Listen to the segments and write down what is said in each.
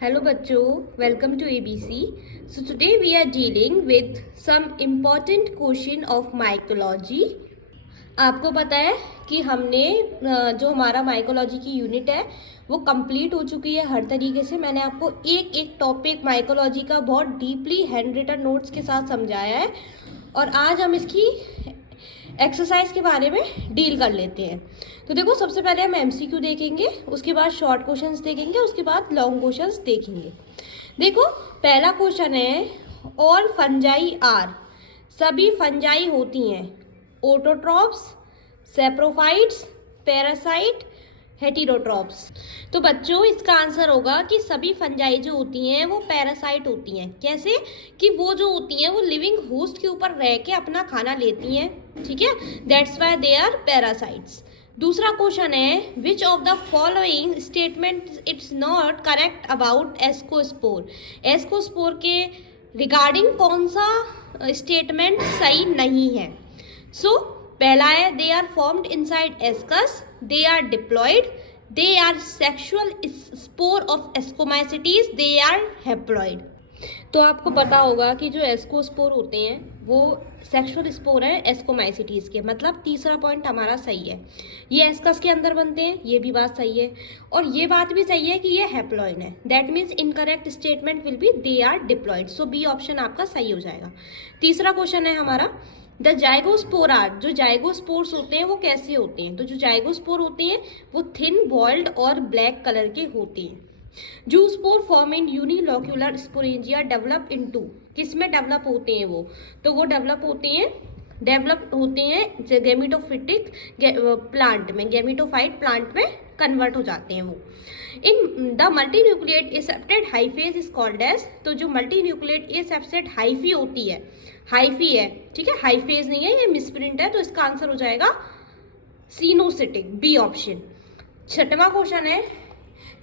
Hello बच्चों, welcome to ABC. So today we are dealing with some important question of mycology. आपको पता है कि हमने जो हमारा माइकोलॉजी की यूनिट है वो कंप्लीट हो चुकी है हर तरीके से। मैंने आपको एक एक टॉपिक माइकोलॉजी का बहुत डीपली हैंड रिटन नोट्स के साथ समझाया है और आज हम इसकी एक्सरसाइज के बारे में डील कर लेते हैं। तो देखो, सबसे पहले हम एमसीक्यू देखेंगे, उसके बाद शॉर्ट क्वेश्चंस देखेंगे, उसके बाद लॉन्ग क्वेश्चंस देखेंगे। देखो, पहला क्वेश्चन है ऑल फंजाई आर, सभी फंजाई होती हैं ऑटोट्रॉप्स, सैप्रोफाइट्स, पैरासाइट, हेटेरोट्रॉप्स। तो बच्चों इसका आंसर होगा कि सभी फंजाई जो होती हैं वो पैरासाइट होती हैं। कैसे? कि वो जो होती हैं वो लिविंग होस्ट के ऊपर रह के अपना खाना लेती हैं, ठीक है, that's why they are parasites. दूसरा क्वेश्चन है which of the following statement it's not correct about ascospore. Ascospore के रिगार्डिंग कौन सा स्टेटमेंट सही नहीं है? सो पहला है they are formed inside ascus, they are diploid, they are sexual spore of ascomycetes, they are haploid. तो आपको पता होगा कि जो एस्कोस्पोर होते हैं वो सेक्सुअल स्पोर है एस्कोमाइसिटीज के, मतलब तीसरा पॉइंट हमारा सही है। ये एस्कस के अंदर बनते हैं, ये भी बात सही है, और ये बात भी सही है कि ये हैप्लॉयड है। That means incorrect statement will be they are diploid. So B option आपका सही हो जाएगा। तीसरा क्वेश्चन है हमारा द जाइगोस्पोर आर, जो जाइगोस्पोर्स होते हैं वो कैसे होते हैं? तो जो जाइगोस्पोर होते हैं वो थिन बॉइल्ड और ब्लैक कलर के होते हैं। Zoospore form in unilocular sporangia develop into, किस में डेवलप होते हैं वो? तो वो डेवलप होते हैं गैमेटोफिटिक प्लांट में, गैमेटोफाइट प्लांट में कन्वर्ट हो जाते हैं वो। In the multinucleate aseptate hyphae is called as, तो जो मल्टीन्यूक्लिएट एसेप्टेड हाइफी होती है, हाइफी है, ठीक है, हाइफेज नहीं है, ये मिसप्रिंट है, तो इसका आंसर हो जाएगा सीनोसिटिक, बी ऑप्शन। छठवां क्वेश्चन है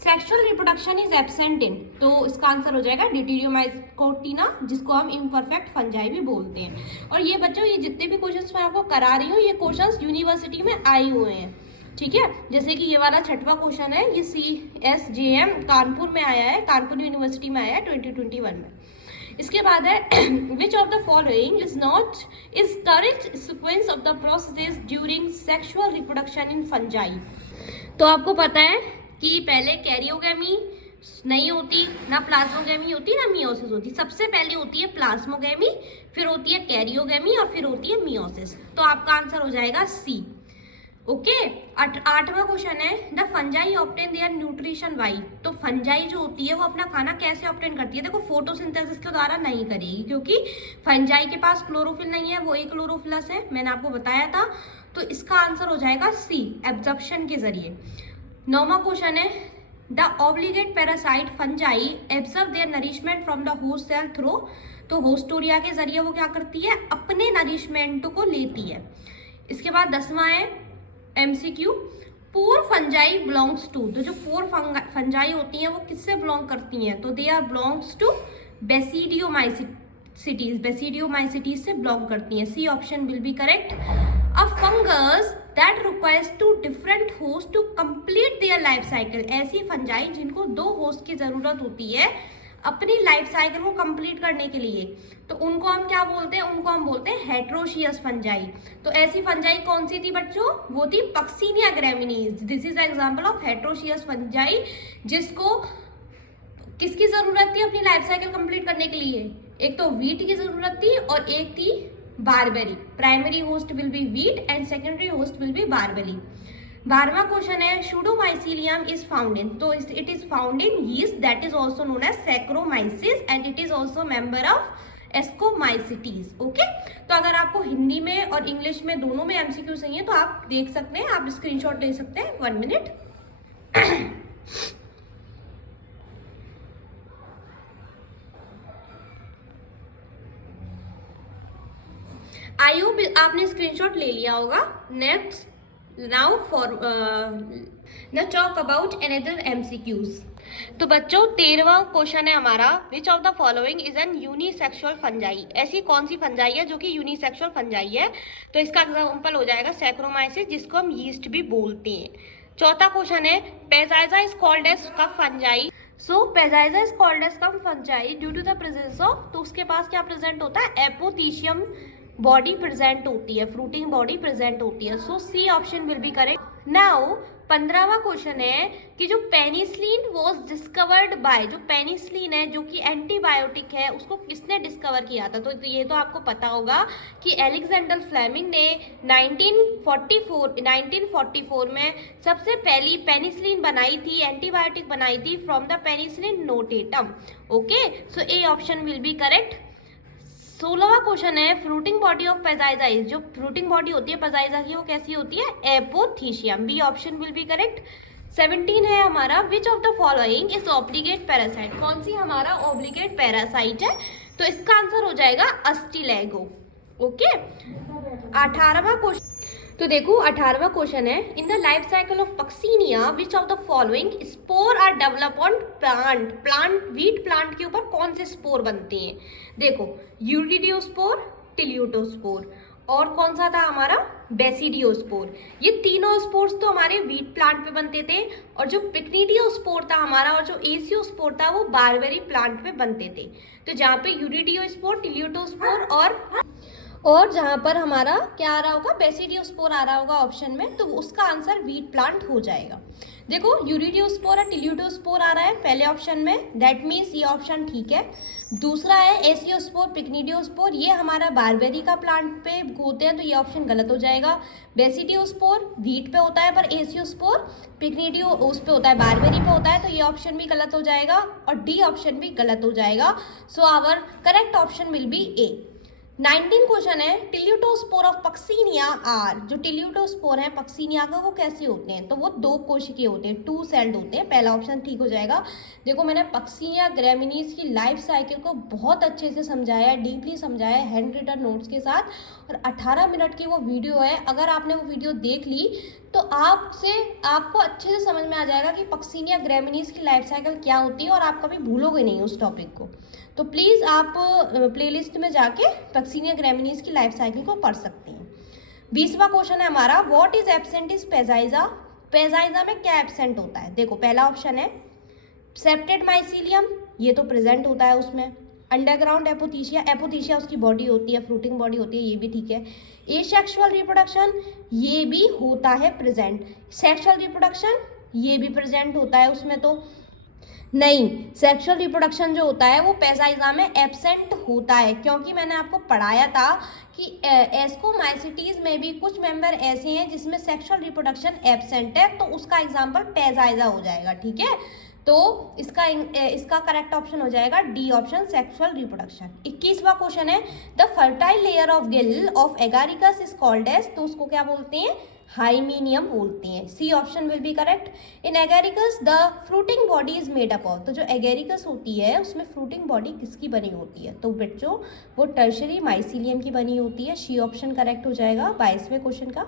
sexual reproduction is absent in, तो इसका आंसर हो जाएगा डिटेरियोमाइकोटिना, जिसको हम इम्परफेक्ट फंजाई भी बोलते हैं। और ये बच्चों, ये जितने भी क्वेश्चंस मैं आपको करा रही हूँ ये क्वेश्चंस यूनिवर्सिटी में आए हुए हैं, ठीक है। जैसे कि ये वाला छठवां क्वेश्चन है, ये CSJM कानपुर में आया है, कानपुर यूनिवर्सिटी में आया है 2021 में। इसके बाद है which of the following is not is correct sequence of the processes during sexual reproduction in fungi. तो आपको पता है कि पहले कैरियोगेमी नहीं होती, ना प्लाज्मोगेमी होती, ना मियोसिस होती। सबसे पहले होती है प्लाज्मोगेमी, फिर होती है कैरियोगेमी और फिर होती है मियोसिस। तो आपका आंसर हो जाएगा सी, ओके। आठवां क्वेश्चन है the fungi obtain their nutrition by, तो फंजाई जो होती है वो अपना खाना कैसे ऑब्टेन करती है? देखो, फोटोसिंथेसिस के द्वारा नहीं करेगी, क्योंकि फंजाई के पास क्लोरोफिल नहीं है, वो एक क्लोरोफिलस है, मैंने आपको बताया था। तो इसका आंसर हो जाएगा सी, एब्जॉर्प्शन के जरिए। नौवां क्वेश्चन है the obligate parasite fungi absorb their nourishment from the host cell through, तो होस्टोरिया के जरिए वो क्या करती है? अपने नरिशमेंट को लेती है। इसके बाद 10वां है MCQ pore fungi belongs to, तो जो पोर फंजाई होती हैं वो किससे बिलोंग करती हैं? तो they are belongs to basidiomycetes, basidiomycetes से बिलोंग करती हैं। C option will be correct. A fungus that requires two different host to complete their life cycle, ऐसी फंजाई जिनको 2 होस्ट की जरूरत होती है अपनी लाइफ साइकिल को कंप्लीट करने के लिए, तो उनको हम क्या बोलते हैं? उनको हम बोलते हैं हेट्रोशियस फंजाई। तो ऐसी फंजाई कौन सी थी बच्चों? वो थी puccinia graminis. This is example of heteroecious fungi, जिसको किसकी जरूरत थी अपनी लाइफ साइकिल कंप्लीट करने के लिए? एक तो वीट की जरूरत थी और एक थी barberry. Primary host will be wheat and secondary host will be barberry. 12वां क्वेश्चन है Pseudomycelium इज फाउंड इन, तो it is found in yeast that is also known as saccharomyces and it is also member of ascomycetes, okay. तो अगर आपको हिंदी में और English में दोनों में MCQ सही है तो आप देख सकते हैं, आप स्क्रीनशॉट ले सकते हैं। 1 मिनट। आई होप आपने स्क्रीनशॉट ले लिया होगा। Next now talk about another MCQs। तो बच्चों 13वां क्वेश्चन है हमारा which of the following is an unisexual fungi, ऐसी कौन सी फंजाई है जो कि यूनिसेक्सुअल फंजाई है? तो इसका एग्जांपल हो जाएगा सैक्रोमाइसिस, जिसको हम यीस्ट भी बोलते हैं। चौथा क्वेश्चन है peziza is called as cup fungi, so peziza is called as cup fungi due to the presence of, तो उसके पास क्या प्रेजेंट होता है, एपोथीशियम बॉडी प्रेजेंट होती है, फ्रूटिंग बॉडी प्रेजेंट होती है। So C option will be correct. Now 15वां क्वेश्चन है कि जो पेनिसिलिन वॉज डिस्कवर्ड बाय, जो पेनिसिलिन है जो कि एंटीबायोटिक है, उसको किसने डिस्कवर किया था? तो ये तो आपको पता होगा कि अलेक्जेंडर फ्लेमिंग ने 1944 में सबसे पहली पेनिसिलिन बनाई थी, एंटीबायोटिक बनाई थी from the penicillin notatum. Okay, so A option will be correct. 16वां क्वेश्चन है फ्रूटिंग बॉडी ऑफ पेजाइजा, जो फ्रूटिंग बॉडी होती है पेजाइजा की वो कैसी होती है, apothecium. B option will be correct. 17 है हमारा which of the following is obligate parasite, कौन सी हमारा ऑब्लिगेट पैरासाइट है? तो इसका आंसर हो जाएगा अस्टिलेगो। ओके, 18वां क्वेश्चन, तो देखो 18वां क्वेश्चन है in the life cycle of puccinia which of the following spore are develop on plant wheat plant के ऊपर कौन से स्पोर बनते हैं? देखो यूरिडियोस्पोर, टिल्यूटोस्पोर और कौन सा था हमारा, बेसिडियोस्पोर। ये तीनों स्पोर्स तो हमारे व्हीट प्लांट पे बनते थे, और जो पिक्निडियोस्पोर था हमारा और जो एसियोस्पोर था वो बारबेरी प्लांट पे बनते थे। तो जहाँ पे यूरिडियोस्पोर, टिल्यूटोस्पोर और जहाँ पर हमारा क्या आ रहा होगा, बेसिडियोस्पोर आ रहा होगा ऑप्शन में, तो उसका आंसर व्हीट प्लांट हो जाएगा। देखो यूरिडियोस्पोर और टिल्यूटोस्पोर आ रहा है पहले ऑप्शन में, दैट मीन्स ये ऑप्शन ठीक है। दूसरा है एसियोस्पोर, पिक्निडियोस्पोर, ये हमारा बारबेरी का प्लांट पे होते हैं, तो ये ऑप्शन गलत हो जाएगा। बेसिडियोस्पोर व्हीट पे होता है, पर एसियोस्पोर पिक्निडियो उस पे होता है, बारबेरी पे होता है, तो ये ऑप्शन भी गलत हो जाएगा और डी ऑप्शन भी गलत हो जाएगा। So our correct option will be A. 19 question है टिल्यूटोस्पोर ऑफ पक्सीनिया आर, जो टिल्यूटोस्पोर है पक्सीनिया का वो कैसे होते हैं? तो वो दो कोशिकीय होते हैं, टू सेल्ड होते हैं, पहला ऑप्शन ठीक हो जाएगा। देखो मैंने पक्सीनिया ग्रैमिनीज की लाइफ साइकिल को बहुत अच्छे से समझाया है, डीपली समझाया है हैंड रिटन नोट्स के साथ, और 18 मिनट की वो वीडियो है। अगर आपने वो वीडियो देख ली तो आपको अच्छे से समझ में आ जाएगा कि पक्सीनिया ग्रैमिनीज की लाइफ साइकिल क्या होती है, और आप कभी भूलोगे नहीं उस टॉपिक को। तो प्लीज़ आप प्लेलिस्ट में जाके पक्सीनिया ग्रैमिनीज की लाइफ साइकिल को पढ़ सकते हैं। 20वां क्वेश्चन है हमारा व्हाट इज एब्सेंट इज पेजाइजा, पेजाइजा में क्या एब्सेंट होता है? देखो पहला ऑप्शन है सेप्टेड माइसीलियम, ये तो प्रेजेंट होता है उसमें। अंडरग्राउंड एपोथीशिया, एपोथीशिया उसकी बॉडी होती है, फ्रूटिंग बॉडी होती है, ये भी ठीक है। एसेक्सुअल रिप्रोडक्शन, ये भी होता है प्रेजेंट। सेक्सुअल रिप्रोडक्शन, ये भी प्रेजेंट होता है उसमें। तो नहीं, सेक्सुअल रिप्रोडक्शन जो होता है वो पेजाइजा में एब्सेंट होता है, क्योंकि मैंने आपको पढ़ाया था कि एस्कोमाइसिटीज में भी कुछ मेंबर ऐसे हैं जिसमें सेक्सुअल रिप्रोडक्शन एब्सेंट है, तो उसका एग्जांपल पेजाइजा हो जाएगा। ठीक है, तो इसका करेक्ट ऑप्शन हो जाएगा डी ऑप्शन, सेक्सुअल रिप्रोडक्शन। 21वां क्वेश्चन है the fertile layer of gill of agaricus is called as, तो उसको क्या बोलते हैं, हाइमीनियम बोलते हैं। C option will be correct. In agaricus the fruiting body is made up of, तो जो एगेरिकस होती है उसमें फ्रूटिंग बॉडी किसकी बनी होती है? तो बच्चों वो टर्शरी माइसीलियम की बनी होती है। सी ऑप्शन करेक्ट हो जाएगा 22वें क्वेश्चन का।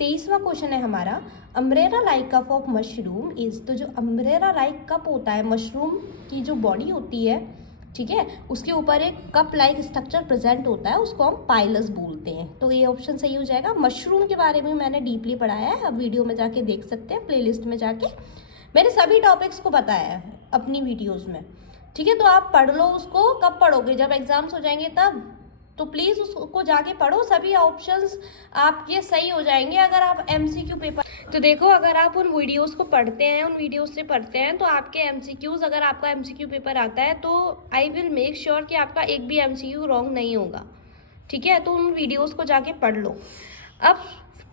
23वां क्वेश्चन है हमारा umbrella like cup of mushroom is, तो जो अम्ब्रेला लाइक कप होता है मशरूम की जो बॉडी होती है, ठीक है, उसके ऊपर एक कप लाइक स्ट्रक्चर प्रेजेंट होता है, उसको हम पाइलस बोलते हैं। तो ये ऑप्शन सही हो जाएगा। मशरूम के बारे में मैंने डीपली पढ़ाया है, अब वीडियो में जाके देख सकते हैं, प्लेलिस्ट में जाके मैंने सभी टॉपिक्स को बताया है अपनी वीडियोज़ में। ठीक है, तो आप पढ़ लो उसको। कब पढ़ोगे? जब एग्जाम्स हो जाएंगे तब। तो प्लीज़ उसको जाके पढ़ो, सभी ऑप्शंस आपके सही हो जाएंगे अगर आप एमसीक्यू पेपर। तो देखो अगर आप उन वीडियोस को पढ़ते हैं, उन वीडियोस से पढ़ते हैं, तो आपके एमसीक्यूज, अगर आपका एमसीक्यू पेपर आता है तो आई विल मेक श्योर कि आपका एक भी एमसीक्यू रॉन्ग नहीं होगा। ठीक है, तो उन वीडियोस को जाके पढ़ लो। अब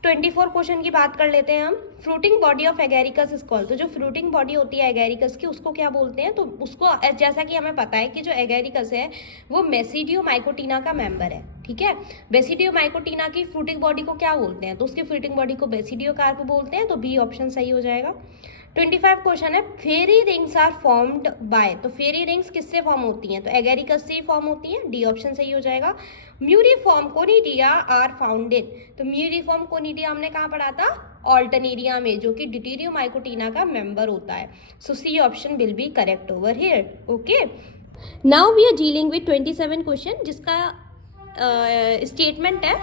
24 क्वेश्चन की बात कर लेते हैं हम। Fruiting body of agaricus is called, तो जो फ्रूटिंग बॉडी होती है एगेरिकस की उसको क्या बोलते हैं? तो उसको, जैसा कि हमें पता है कि जो एगेरिकस है वो बेसिडियोमाइकोटिना का मेंबर है। ठीक है, बेसिडियोमाइकोटिना की फ्रूटिंग बॉडी को क्या बोलते हैं? तो उसकी फ्रूटिंग बॉडी को बेसिडियोकार्प बोलते हैं। तो बी ऑप्शन सही हो जाएगा। 25 क्वेश्चन है फेरी रिंग्स आर फॉर्म्ड बाय, तो फेरी रिंग्स किससे फॉर्म होती हैं? तो एगेरिकस से ही फॉर्म होती हैं। डी ऑप्शन सही हो जाएगा। म्यूरिफॉर्म कोनिडिया आर फाउंडेड, तो म्यूरिफॉर्म कोनिडिया हमने कहाँ पढ़ा था? ऑल्टरनेरिया में, जो कि डिटेरियोमाइकोटिना का मेंबर होता है। So C option will be correct over here. Okay, now we are dealing with 27 question जिसका स्टेटमेंट है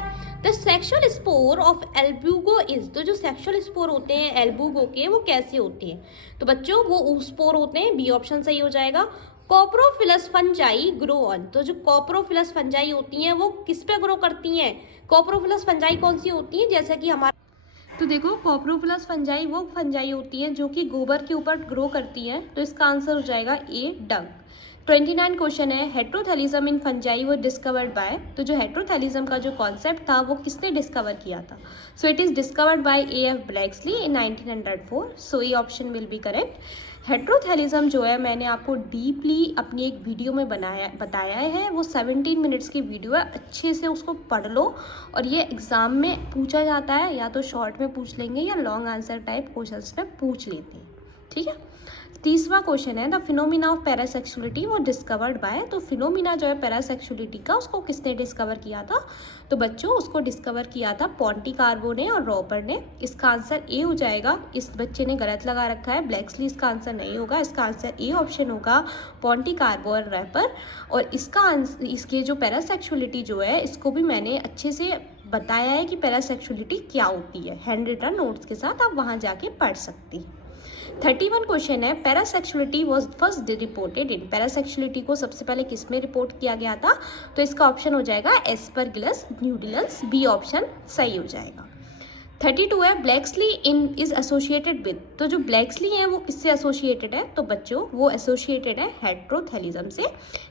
the sexual spore of Albugo is, तो जो सेक्सुअल स्पोर होते हैं एल्ब्यूगो के वो कैसे होते हैं? तो बच्चों वो स्पोर होते हैं, बी ऑप्शन सही हो जाएगा। कॉप्रोफिलस फंजाई ग्रो ऑन, तो जो कॉप्रोफिलस फंजाई होती हैं वो किस पे ग्रो करती हैं? कॉप्रोफिलस फंजाई कौन सी होती हैं? जैसे कि हमारा, तो देखो कॉप्रोफिलस फंजाई वो फंजाई होती हैं जो कि गोबर के ऊपर ग्रो करती हैं, तो इसका आंसर हो जाएगा ए डंग। 29 क्वेश्चन है, हेट्रोथैलिज्म इन फंजाई वो डिस्कवर्ड बाय, तो जो हेट्रोथैलिज्म का जो कॉन्सेप्ट था वो किसने डिस्कवर किया था? So it is discovered by A.F. ब्लैक्सली इन 1904, सो ये option will be correct. Heterothallism जो है मैंने आपको डीपली अपनी एक वीडियो में बताया है, वो 17 मिनट्स की वीडियो है, अच्छे से उसको पढ़ लो। और ये एग्ज़ाम में पूछा जाता है, या तो शॉर्ट में पूछ लेंगे या लॉन्ग आंसर टाइप क्वेश्चंस में पूछ लेते हैं, ठीक है। तीसरा क्वेश्चन है, द फिनोमिना ऑफ पैरासेक्सुअलिटी वो डिस्कवर्ड बाय, तो फिनोमिना जो है पैरासेक्सुअलिटी का उसको किसने डिस्कवर किया था? तो बच्चों उसको डिस्कवर किया था पॉन्टिकार्बो ने और रॉपर ने। इसका आंसर ए हो जाएगा। इस बच्चे ने गलत लगा रखा है, ब्लैक्सली इसका आंसर नहीं होगा, इसका आंसर ए ऑप्शन होगा, पॉन्टिकार्बो और रॉपर। और इसका आंसर, इसके जो पैरासेक्सुअलिटी जो है इसको भी मैंने अच्छे से बताया है कि पैरासेक्सुअलिटी क्या होती है, हैंड रिटन नोट्स के साथ आप वहाँ जाके पढ़ सकती हैं। 31 क्वेश्चन है, पैरासेक्सुअलिटी वॉज फर्स्ट रिपोर्टेड इन, पैरासेक्सुअलिटी को सबसे पहले किस में रिपोर्ट किया गया था? तो इसका ऑप्शन हो जाएगा एस्परगिलस न्यूडिलस, बी ऑप्शन सही हो जाएगा। 32 है, ब्लैक्सली इन इज एसोसिएटेड विद, तो जो ब्लैक्सली है वो किससे एसोसिएटेड है? तो बच्चों वो एसोसिएटेड है हेट्रोथैलिज्म से,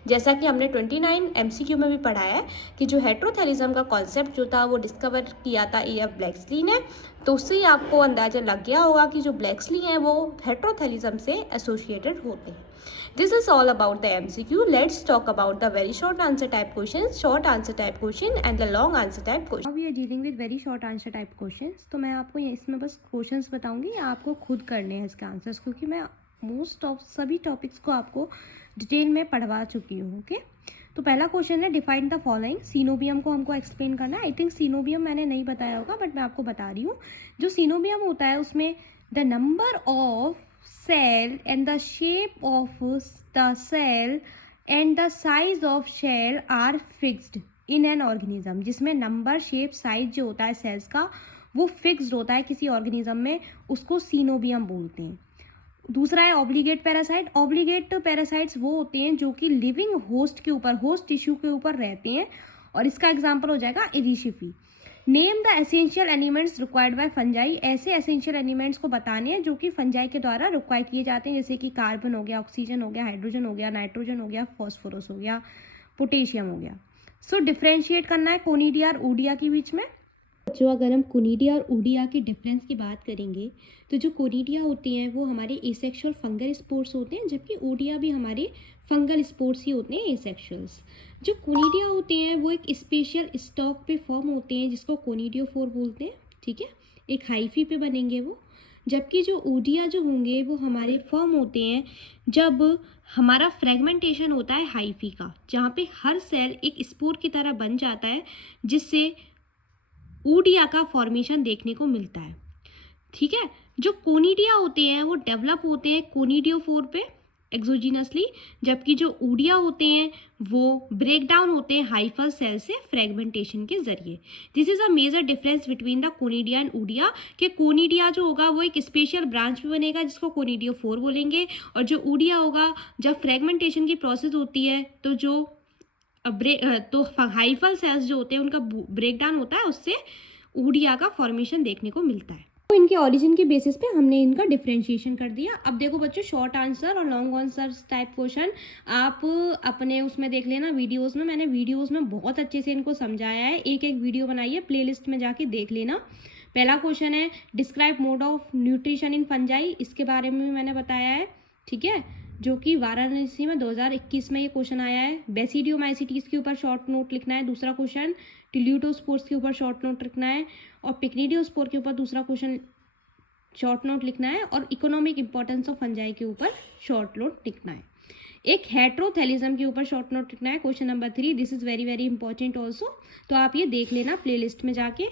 जैसा कि हमने 29 MCQ में भी पढ़ाया है कि जो हेट्रोथैलिज्म का कॉन्सेप्ट जो था वो डिस्कवर किया था A.F. ब्लैक्सली ने। तो उससे ही आपको अंदाजा लग गया होगा कि जो ब्लैक्सली हैं वो हेट्रोथैलिज्म से एसोसिएटेड होते हैं। This is all about the MCQ. Let's talk about the very short answer type questions, short answer type question and the long answer type question. Now we are dealing with very short answer type questions. तो मैं आपको इसमें बस questions बताऊंगी, आपको खुद करने हैं इसके आंसर्स, क्योंकि मैं मोस्ट ऑफ सभी टॉपिक्स को आपको डिटेल में पढ़वा चुकी हूँ। ओके, तो पहला क्वेश्चन है, डिफाइन द फॉलोइंग, सीनोबियम को हमको एक्सप्लेन करना है। आई थिंक सीनोबियम मैंने नहीं बताया होगा, बट मैं आपको बता रही हूँ। जो सीनोबियम होता है उसमें the number of cell and the shape of the cell and the size of shell are fixed in an organism, जिसमें नंबर, शेप, साइज जो होता है सेल्स का वो फिक्स्ड होता है किसी ऑर्गेनिज्म में, उसको सीनोबियम बोलते हैं। दूसरा है ऑब्लिगेट पैरासाइट। ऑब्लिगेट पैरासाइट्स वो होते हैं जो कि लिविंग होस्ट के ऊपर, होस्ट टिश्यू के ऊपर रहते हैं, और इसका एग्जाम्पल हो जाएगा Erysiphe. Name the essential elements required by fungi, ऐसे एसेंशियल एलिमेंट्स को बताने हैं जो कि फंजाई के द्वारा रिक्वायर किए जाते हैं, जैसे कि कार्बन हो गया, ऑक्सीजन हो गया, हाइड्रोजन हो गया, नाइट्रोजन हो गया, फॉस्फोरस हो गया, पोटेशियम हो गया। सो डिफ्रेंशिएट करना है कोनिडिया और ऊडिया के बीच में। जो अगर हम कोनिडिया और ऊडिया के डिफरेंस की बात करेंगे, तो जो कोनिडिया होती हैं वो हमारे एसेक्सुअल फंगल स्पोर्स होते हैं, जबकि ऊडिया भी हमारे फंगल स्पोर्स ही होते हैं, एसेक्सुअल्स। जो कोनिडिया होते हैं वो एक स्पेशल स्टॉक पे फॉर्म होते हैं जिसको कोनिडियोफोर बोलते हैं, ठीक है, एक हाइफी पे बनेंगे वो। जबकि जो ऊडिया जो होंगे वो हमारे फॉर्म होते हैं जब हमारा फ्रेगमेंटेशन होता है हाइफी का, जहाँ पे हर सेल एक स्पोर की तरह बन जाता है, जिससे ऊडिया का फॉर्मेशन देखने को मिलता है, ठीक है। जो कोनिडिया होते हैं वो डेवलप होते हैं कोनिडियोफोर पे एक्सोजिनसली, जबकि जो ऊडिया होते हैं वो ब्रेक डाउन होते हैं हाइफल सेल से फ्रेगमेंटेशन के जरिए। This is a major difference between the conidia and oidia, कि कोनिडिया जो होगा वो एक स्पेशल ब्रांच पे बनेगा जिसको कोनिडियोफोर बोलेंगे, और जो ऊडिया होगा जब फ्रेगमेंटेशन की प्रोसेस होती है तो जो तो हाइफल सेल्स जो होते हैं उनका ब्रेक डाउन होता है, उससे ऊडिया का फॉर्मेशन देखने को मिलता है। तो इनके ओरिजिन के बेसिस पे हमने इनका डिफरेंशिएशन कर दिया। अब देखो बच्चों, शॉर्ट आंसर और लॉन्ग आंसर टाइप क्वेश्चन आप अपने उसमें देख लेना वीडियोस में, मैंने वीडियोस में बहुत अच्छे से इनको समझाया है, एक एक वीडियो बनाई है, प्लेलिस्ट में जाके देख लेना। पहला क्वेश्चन है, describe mode of nutrition in fungi, इसके बारे में भी मैंने बताया है, ठीक है, जो कि वाराणसी में 2021 में ये क्वेश्चन आया है। बेसिडियोमाइसिटीज के ऊपर शॉर्ट नोट लिखना है, दूसरा क्वेश्चन टिल्यूटोस्पोर्स के ऊपर शॉर्ट नोट लिखना है, और पिक्निडियोस्पोर के ऊपर दूसरा क्वेश्चन शॉर्ट नोट लिखना है, और इकोनॉमिक इंपॉर्टेंस ऑफ फंजाई के ऊपर शॉर्ट नोट लिखना है। एक हेट्रोथैलिज्म के ऊपर शॉर्ट नोट लिखना है, question number 3, this is very very important also, तो आप ये देख लेना प्लेलिस्ट में जाके।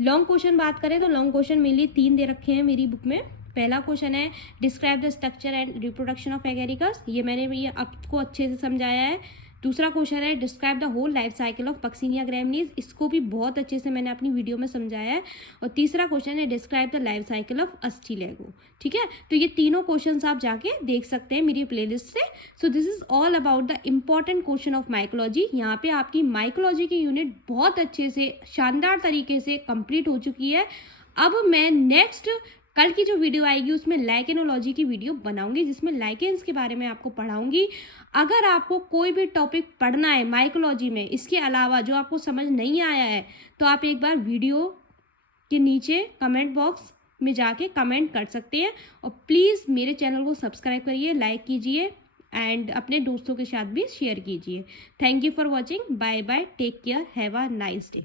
लॉन्ग क्वेश्चन बात करें तो लॉन्ग क्वेश्चन मेरे लिए 3 दे रखे हैं मेरी बुक में। पहला क्वेश्चन है, describe the structure and reproduction of agaricus, ये मैंने भी आपको अच्छे से समझाया है। दूसरा क्वेश्चन है describe the whole life cycle of Puccinia graminis, इसको भी बहुत अच्छे से मैंने अपनी वीडियो में समझाया है। और तीसरा क्वेश्चन है describe the life cycle of Ustilago. ठीक है, तो ये तीनों क्वेश्चंस आप जाके देख सकते हैं मेरी प्लेलिस्ट से। So this is all about the important question of mycology. यहाँ पे आपकी माइकोलॉजी की यूनिट बहुत अच्छे से शानदार तरीके से कंप्लीट हो चुकी है। अब मैं नेक्स्ट कल की जो वीडियो आएगी उसमें लाइकेनोलॉजी की वीडियो बनाऊंगी, जिसमें लाइकेंस के बारे में आपको पढ़ाऊंगी। अगर आपको कोई भी टॉपिक पढ़ना है माइकोलॉजी में, इसके अलावा जो आपको समझ नहीं आया है, तो आप एक बार वीडियो के नीचे कमेंट बॉक्स में जाके कमेंट कर सकते हैं। और प्लीज़ मेरे चैनल को सब्सक्राइब करिए, लाइक कीजिए एंड अपने दोस्तों के साथ भी शेयर कीजिए। Thank you for watching. Bye bye, take care, have a nice day.